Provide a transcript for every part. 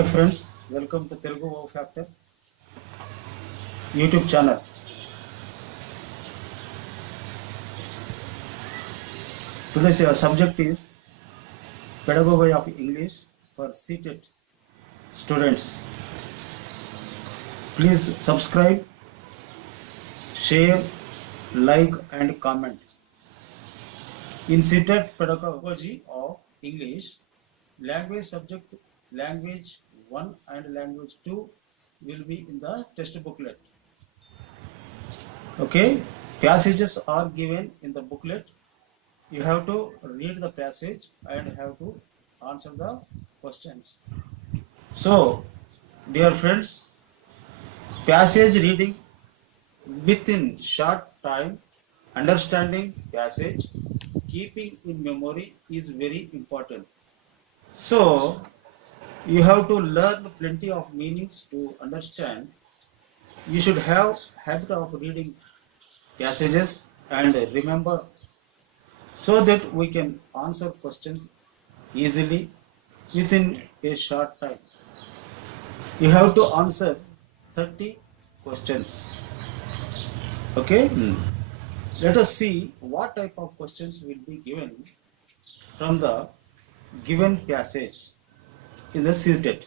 Hi friends, welcome to Telugu Wow Factor YouTube channel. Today's subject is Pedagogy of English for seated students. Please subscribe, share, like and comment. In seated Pedagogy of English, language subject language 1 and language 2 will be in the test booklet. Okay, passages are given in the booklet. You have to read the passage and have to answer the questions. So, dear friends, passage reading within short time, understanding passage, keeping in memory is very important. So, you have to learn plenty of meanings to understand. You should have habit of reading passages and remember so that we can answer questions easily within a short time. You have to answer 30 questions. Okay? Let us see what type of questions will be given from the given passage in the seated.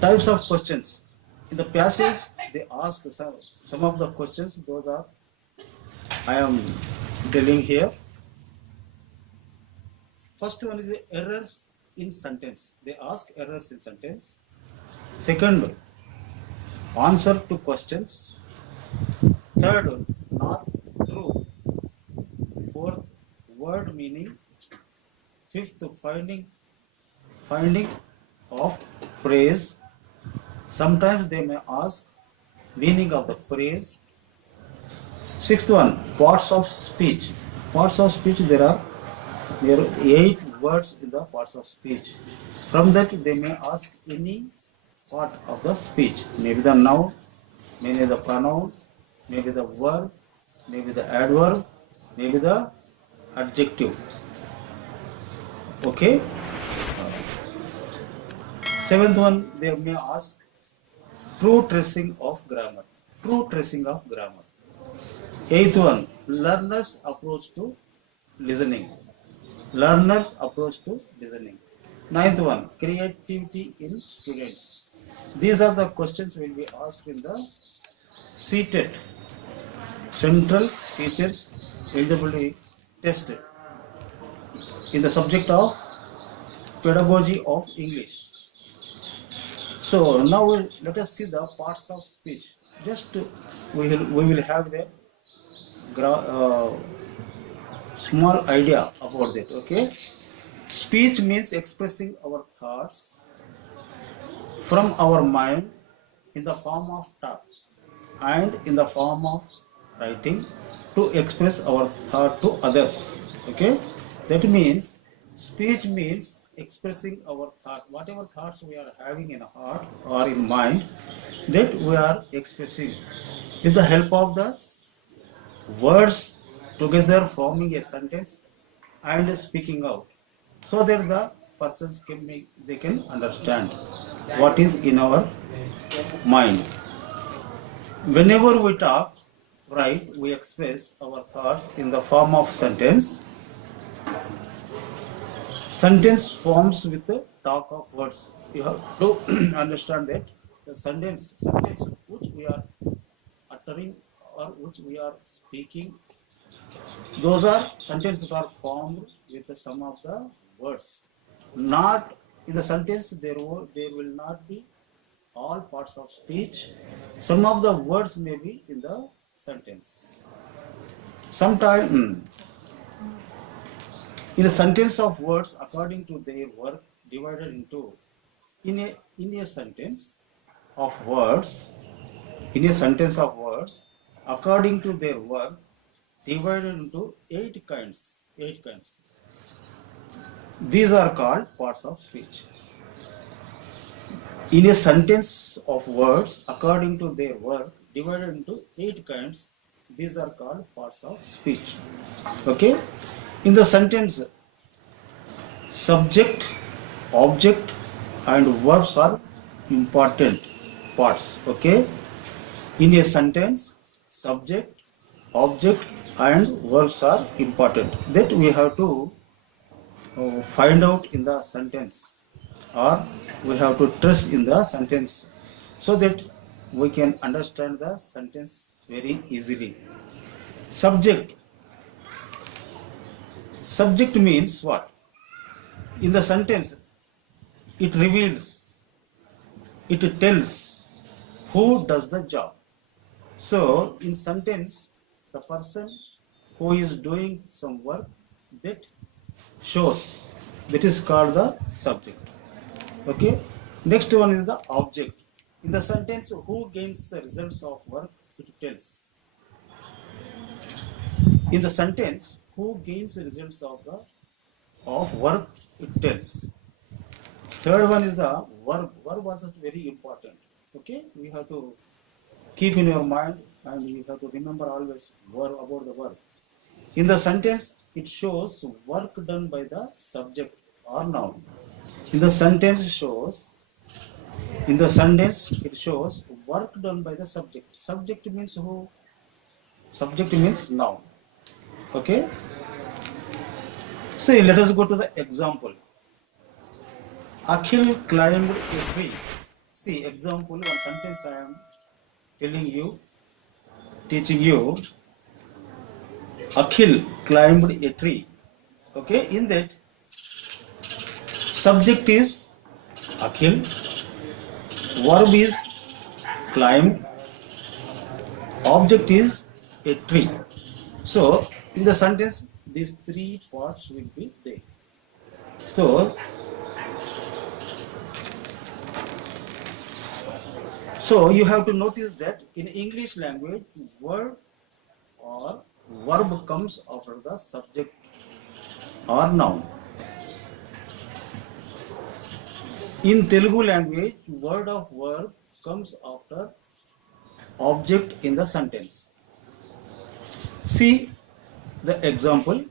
Types of questions. In the passage, they ask some of the questions. Those are I am telling here. First one is the errors in sentence. They ask errors in sentence. Second, answer to questions. Third, not true. Fourth, word meaning. Fifth, finding of phrase. Sometimes they may ask meaning of the phrase. Sixth one, parts of speech. Parts of speech, there are 8 words in the parts of speech. From that, they may ask any part of the speech. Maybe the noun, maybe the pronoun, maybe the verb, maybe the adverb, maybe the adjective. Okay. Seventh one, they may ask true tracing of grammar. True tracing of grammar. Eighth one, learner's approach to listening. Learner's approach to listening. Ninth one, creativity in students. These are the questions will be asked in the seated Central Teachers Eligibility Test in the subject of Pedagogy of English. So now let us see the parts of speech. Just we will have the small idea about it. Okay, speech means expressing our thoughts from our mind in the form of talk and in the form of writing to express our thought to others. Okay, that means speech means expressing our thought, whatever thoughts we are having in heart or in mind, that we are expressing with the help of the words together forming a sentence and speaking out, so that the persons can understand what is in our mind. Whenever we talk, right, we express our thoughts in the form of sentence. Sentence forms with the talk of words. You have to understand that the sentence which we are uttering or which we are speaking, those are sentences are formed with the sum of the words. Not in the sentence there will not be all parts of speech. Some of the words may be in the sentence. Sometimes in a sentence of words according to their work divided into in a sentence of words according to their work divided into 8 kinds. These are called parts of speech. In a sentence of words according to their work divided into 8 kinds, these are called parts of speech. Okay, in the sentence, subject, object and verbs are important parts. Okay, in a sentence, subject, object, and verbs are important. That we have to find out in the sentence, or we have to trace in the sentence, so that we can understand the sentence very easily. Subject. Subject means what? In the sentence, it reveals, it tells who does the job. So, in sentence, the person who is doing some work, that shows, that is called the subject. Okay. Next one is the object. In the sentence, who gains the results of work, it tells. In the sentence, who gains the results of work, it tells. Third one is the verb. Verb also is very important. Okay, we have to keep in your mind, and we have to remember always verb, about the verb. In the sentence, it shows work done by the subject or noun. In the sentence, it shows work done by the subject. Subject means who? Subject means noun. Okay. So let us go to the example. Akhil climbed a tree. See, example, one sentence I am telling you, teaching you. Akhil climbed a tree. Okay, in that, subject is Akhil, verb is climbed, object is a tree. So, in the sentence, these three parts will be there. So you have to notice that in English language, word or verb comes after the subject or noun. In Telugu language, word of verb comes after object in the sentence. See the example.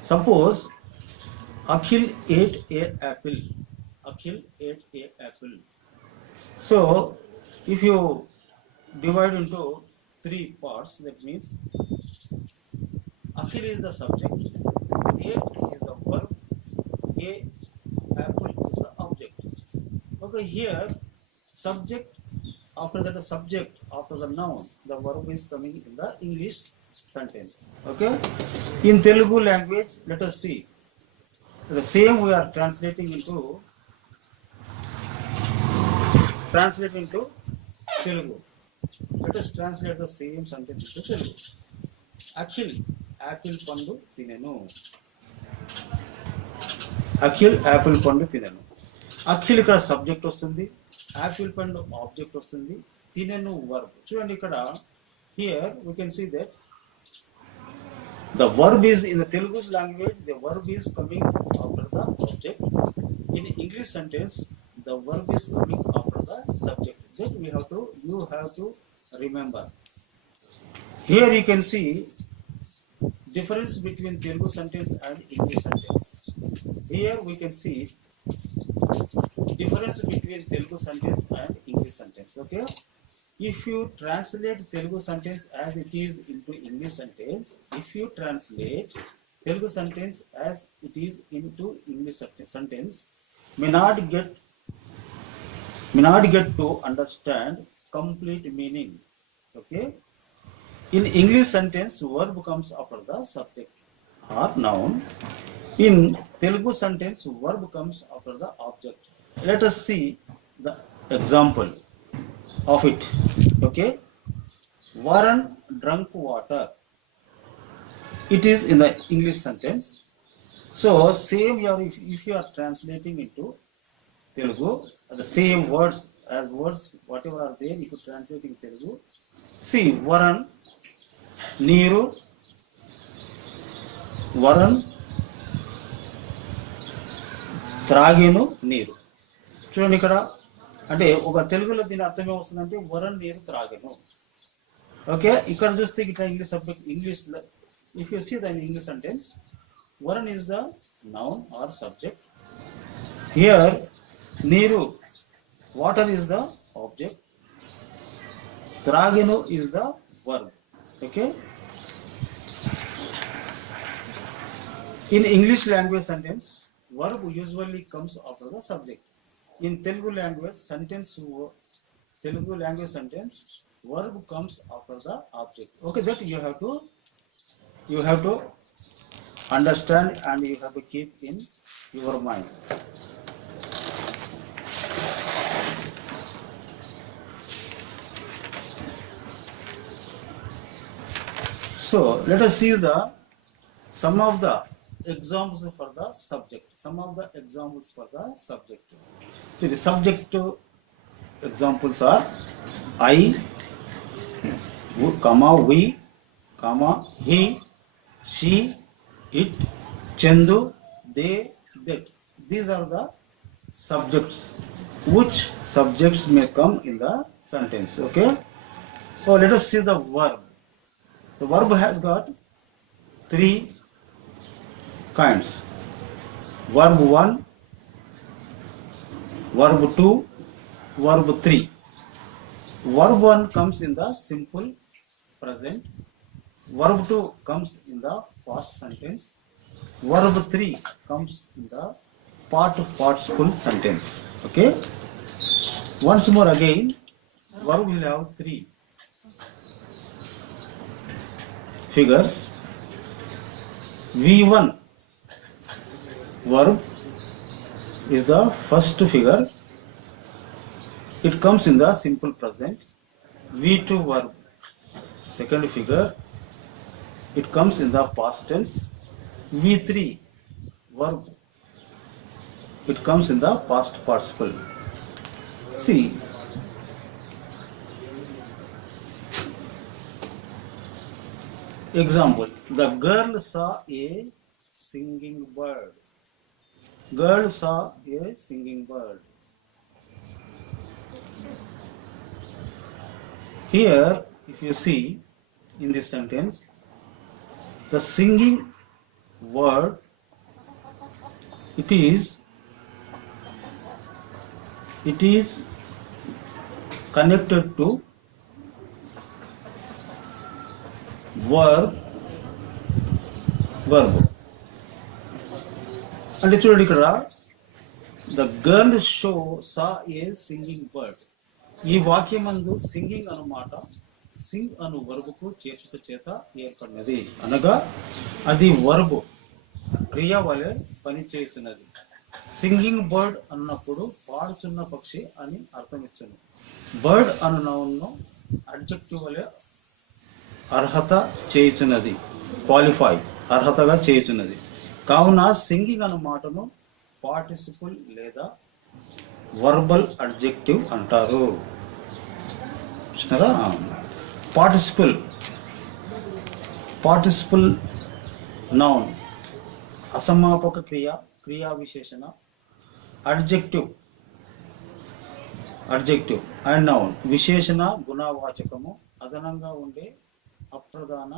Suppose Akhil ate an apple. Akhil ate an apple. So, if you divide into three parts, that means Akhil is the subject, ate is the verb, a apple is the object. Okay, here subject, after that the subject, after the noun, the verb is coming in the English sentence. Okay, in Telugu language, let us see. The same we are translating into Telugu. Let us translate the same sentence into Telugu. Akhil apple pandu tinenu. Akhil apple pandu tinenu. Akhil ఇక్కడ subject వస్తుంది, Apple పండు object వస్తుంది, తినెను verb. చూడండి ఇక్కడ, here we can see that the verb is in the Telugu language, the verb is coming after the object. In English sentence, the verb is coming after the subject. That you have to remember. Here you can see difference between Telugu sentence and English sentence. Here we can see difference between Telugu sentence and English sentence. Okay, if you translate Telugu sentence as it is into English sentence, if you translate Telugu sentence as it is into English sentence, may not get to understand complete meaning. Okay, in English sentence, verb comes after the subject or noun. In Telugu sentence, verb comes after the object. Let us see the example of it. Okay, Varan drank water. It is in the English sentence. So same here, if you are translating into Telugu, the same words whatever are there, if you translate in Telugu, see Varan Neeru, Varan త్రాగేను నీరు. చూడండి ఇక్కడ, అంటే ఒక తెలుగులో దీని అర్థం ఏమొస్తుందంటే వరన్ నీరు త్రాగేను. ఓకే, ఇక్కడ చూస్తే ఇక్కడ English subject, English if you see the English sentence, wherein is the noun or subject, Here, Niru, water is the object. Tragenu is the verb. Okay. In English language sentence, verb usually comes after the subject. In Telugu language sentence, verb comes after the object. Okay, that you have to understand and you have to keep in your mind. So let us see some of the examples for the subject. Some of the examples for the subject. So the subject examples are I, comma, we, comma, he, she, it, Chandu, they, that. These are the subjects. Which subjects may come in the sentence? Okay. So let us see the verb. The verb has got three kinds. Verb 1, verb 2, verb 3. Verb 1 comes in the simple present. Verb 2 comes in the past sentence. Verb 3 comes in the participle sentence. Okay. Once more again, verb will have three figures. V1 verb is the first figure. It comes in the simple present. V2 verb, second figure. It comes in the past tense. V3 verb, it comes in the past participle. See, example, the girl saw a singing bird. Girl saw a singing bird. Here, if you see in this sentence, the singing word, it is connected to verb. అంటే చూడండి ఇక్కడ the girl saw A singing bird. ఈ వాక్యమందు singing అను మాట సింగ్ అను వర్బుకు చేర్చుట చేత ఏర్పడినది. అనగా అది verb క్రియ వలె పని చేస్తున్నది. సింగింగ్ బర్డ్ అన్నప్పుడు పాడుచున్న పక్షి అని అర్థం ఇచ్చును. బర్డ్ అను నౌన్ను అడ్జెక్టివ్ వలె అర్హత చేయుచున్నది. క్వాలిఫై, అర్హతగా చేయుచున్నది. కావున సింగింగ్ అను మాటను పార్టిసిపుల్ లేదా వర్బల్ అడ్జెక్టివ్ అంటారు. పార్టిసిపుల్ నౌన్ అసమాపక క్రియా విశేషణ. అడ్జెక్టివ్ అండ్ నౌన్ విశేషణ గుణవాచకము అదనంగా ఉండే అప్రధాన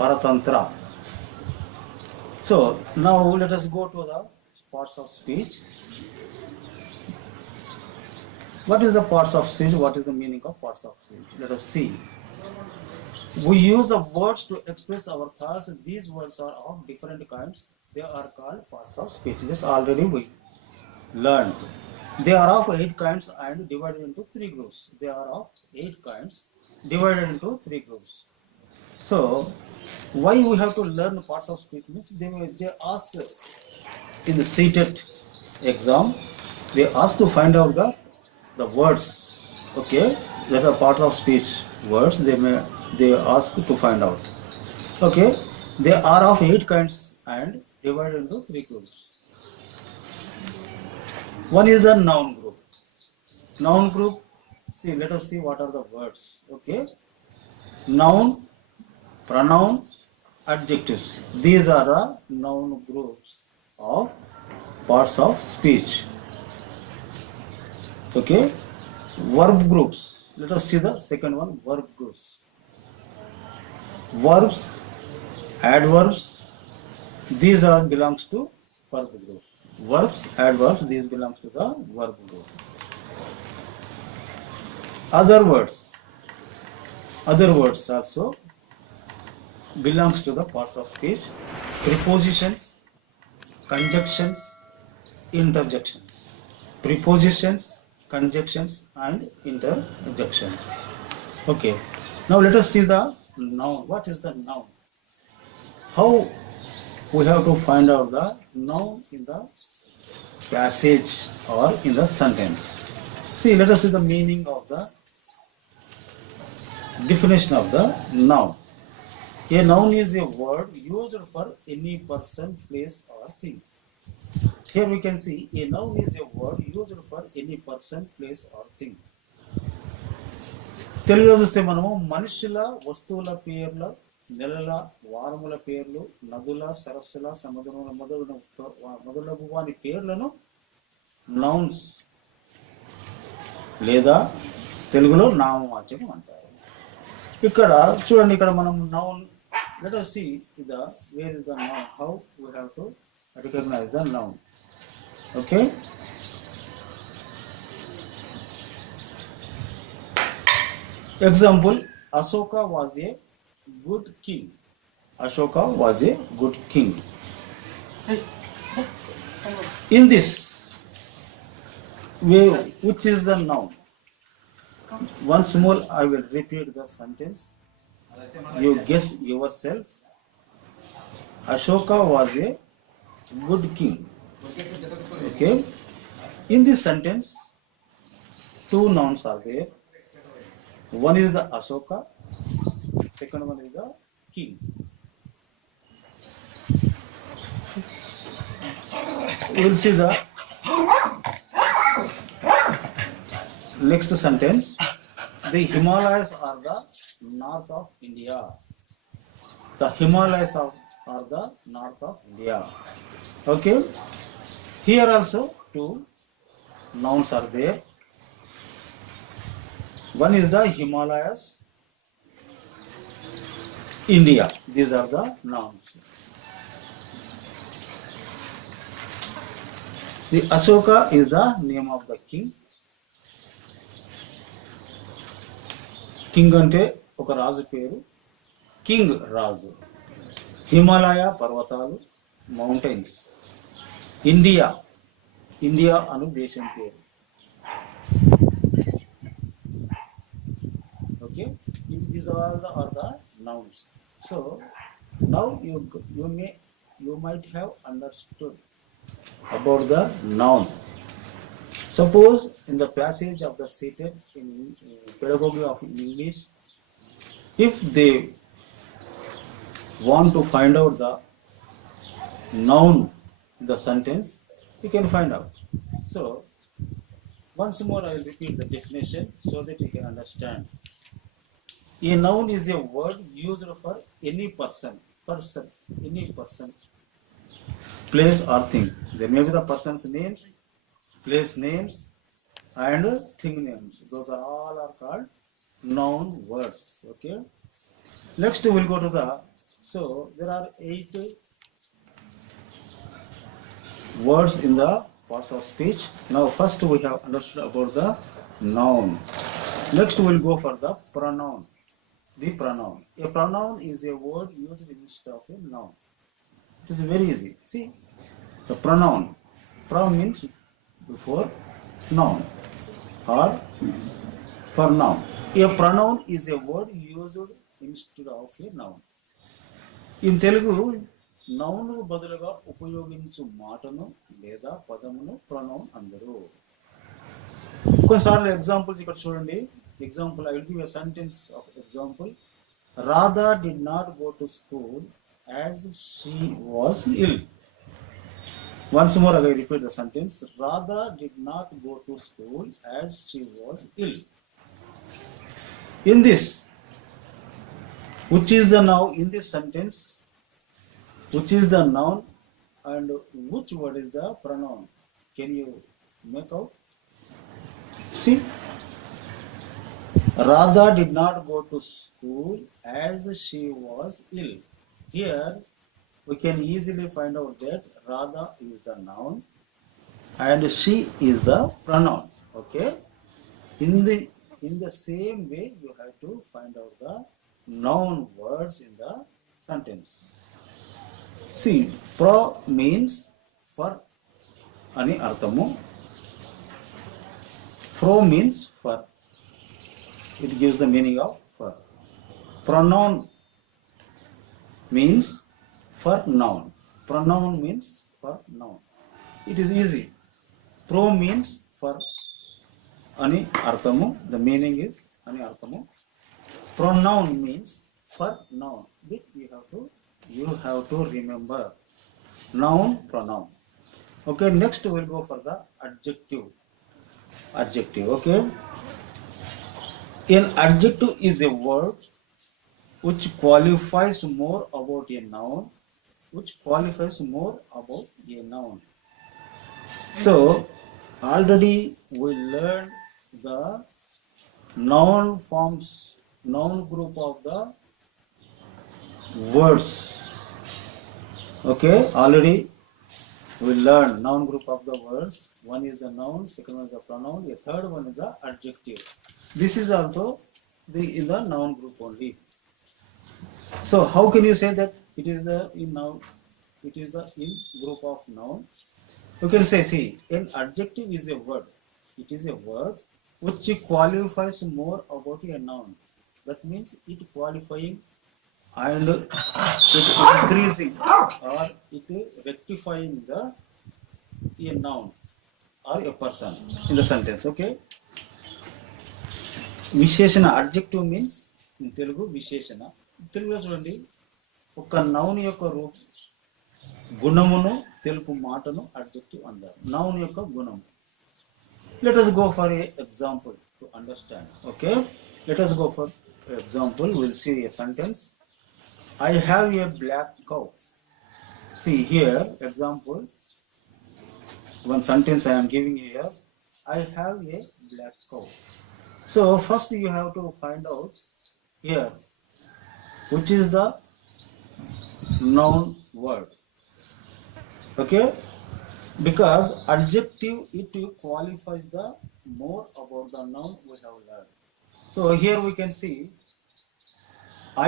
పరతంత్ర. So now let us go to the parts of speech. What is the parts of speech? What is the meaning of parts of speech? Let us see. We use the words to express our thoughts. These words are of different kinds. They are called parts of speech. This already we learned. They are of 8 kinds and divided into 3 groups. They are of 8 kinds divided into 3 groups. So why we have to learn parts of speech? Means they ask in the seated exam, they ask to find out the words. Okay, that are parts of speech words. They ask to find out. Okay, they are of 8 kinds and divided into 3 groups. One is the noun group. Noun group. See, let us see what are the words. Okay, noun, pronoun, adjectives. These are the noun groups of parts of speech. Okay, verb groups. Let us see the second one, verb groups. Verbs, adverbs, these are belongs to verb group. Verbs, adverbs, these belongs to the verb group. Other words also belongs to the parts of speech. Prepositions, conjunctions, interjections. Prepositions, conjunctions, and interjections. Okay. Now let us see the noun. What is the noun? How we have to find out the noun in the passage or in the sentence. See, let us see the meaning of the definition of the noun. A noun is a word used for any person, place, or thing. Here we can see a noun is a word used for any person, place, or thing. తెలుగులో చూస్తే మనము మనుషుల, వస్తువుల పేర్ల, నెలల, వారముల పేర్లు, నదుల, సరస్సుల, సముద్రముల మొదలగు వాని పేర్లను నౌన్స్ లేదా తెలుగులో నామవాచకం అంటారు. ఇక్కడ చూడండి, ఇక్కడ మనం noun, let us see where is the noun, how we have to recognize the noun. Okay, example, Ashoka was a good king. Ashoka was a good king. In this way, which is the noun? Once more I will repeat the sentence. You guess yourself. Ashoka was a good king. Okay. In this sentence, two nouns are there. One is the Ashoka, second one is the king. We will see the next sentence. The Himalayas are the north of India. The Himalayas are the north of India. Okay. Here also two nouns are there. One is the Himalayas, India. These are the nouns. The Ashoka is the name of the king. King అంటే ఒక రాజు పేరు, king రాజు. హిమాలయ పర్వతాలు, mountains. India, India అను దేశం పేరు. Okay, these are the nouns. So now you might have understood about the noun. Suppose in the passage of the seated in pedagogy of English, if they want to find out the noun in the sentence, you can find out. So once more I will repeat the definition so that you can understand. A noun is a word used for any person, any person, place or thing. There may be the person's names, place names, and thing names. Those are all called noun words. Okay. Next we will go to the, so there are 8 words in the parts of speech. Now first we have understood about the noun. Next we will go for the pronoun. The pronoun. A pronoun is a word used instead of a noun. It is very easy. See, the pronoun. Pronoun means before noun or for noun. A pronoun is a word used instead of a noun. In Telugu, noun బదులుగా ఉపయోగించు మాటను లేదా పదమును pronoun అందరు. కొన్నిసార్లు examples ఇక్కడ చూడండి. Example, I will give a sentence of example. Radha did not go to school as she was ill. Once more I will repeat the sentence. Radha did not go to school as she was ill. In this, which is the noun in this sentence? Which is the noun and which word is the pronoun? Can you make out? See, Radha did not go to school as she was ill. Here we can easily find out that Radha is the noun and she is the pronouns. Okay. In the same way, you have to find out the noun words in the sentence. See, pro means for ani arthamu. Pro means for. It gives the meaning of for. Pronoun means for noun. Pronoun means for noun. It is easy. Pro means for ani arthamu. The meaning is ani arthamu. Pronoun means for noun. This you have to remember. Noun, pronoun. Okay, next we'll go for the adjective. Adjective, okay. An adjective is a word which qualifies more about a noun, which qualifies more about a noun. So, already we learned the noun forms, noun group of the words. Okay, already we learned noun group of the words. One is the noun, second one is the pronoun, the third one is the adjective. This is also in the noun group only. So how can you say that it is the in noun? It is the in group of noun. You can say, see, an adjective is a word. It is a word which qualifies more about a noun. That means it qualifying and it increasing or it rectifying a noun or a person in the sentence. Okay. విశేషణ adjective means in Telugu విశేషణ. తెలుగులో చూడండి, ఒక noun యొక్క గుణమును తెలుపు మాటను adjective అంటారు. Noun యొక్క గుణం. Let us go for a example to understand. Okay, let us go for example. We'll see a sentence. I have a black cow. See here, example, one sentence I am giving you here. I have a black cow. So first you have to find out here which is the noun word. Okay, because adjective it qualifies the more about the noun we have learned. So here we can see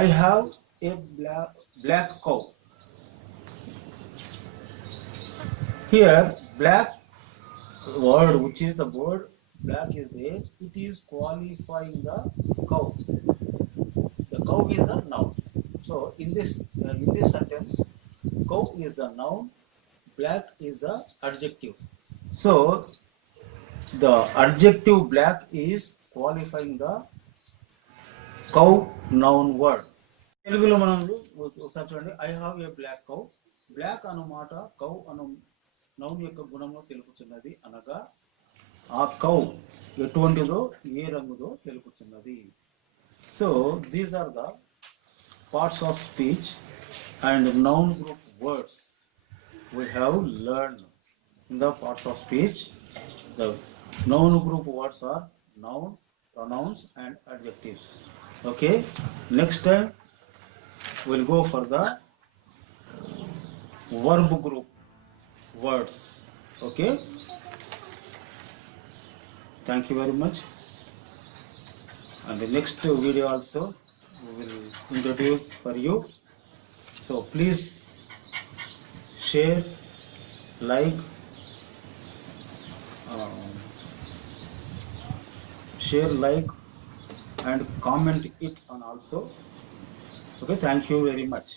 I have a black cow. Here black word, which is the word black is there, it is qualifying the cow. The cow is the noun. So in this sentence, cow is the noun, black is the adjective. So the adjective black is qualifying the cow noun word. తెలుగులో మనం ఒకసారి చూడండి. I have a black cow. Black అను మాట cow అను noun యొక్క గుణము తెలుపుచున్నది. అనగా ఆ కౌ ఎటువంటిదో ఏ రంగుదో తెలుపుచున్నది. So these are the parts of speech and noun group words we have learned in the parts of speech. The noun group words are noun, pronouns and adjectives. Okay, next time we'll go for the verb group words. Okay, thank you very much. And the next video also we will introduce for you. So please share, like, and comment it on also. Okay, thank you very much.